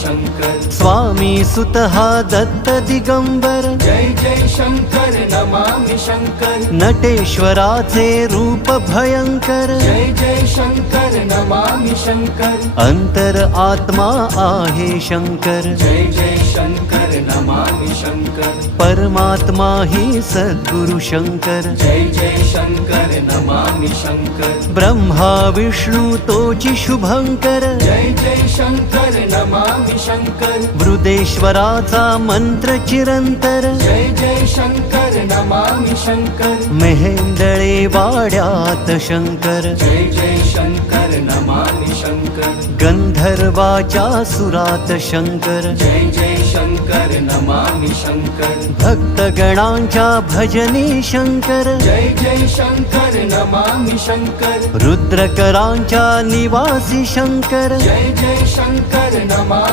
शंकर स्वामी सुतः दत्त दिगंबर जय जय शंकर नमामि शंकर नटेश्वराचे रूप भयंकर जय जय शंकर नमामि शंकर अंतर आत्मा आहे शंकर जय जय शंकर नमामि शंकर परमात्मा ही सद्गुरु शंकर जय जय शंकर नमामि शंकर ब्रह्मा विष्णु तोची शुभंकर जय जय शंकर नमामि शंकर वृदेश्वराचा मंत्र चिरंतर जय जय शंकर नमामि शंकर मेहेंदळे वाड्यात शंकर जय जय शंकर नमामि शंकर गंधर्वाच्या सुरात शंकर जय जय शंकर नमामि शंकर भक्तगणांच्या भजनी शंकर जय जय शंकर नमामि शंकर रुद्रकरांच्या निवासी शंकर जय जय शंकर नमामि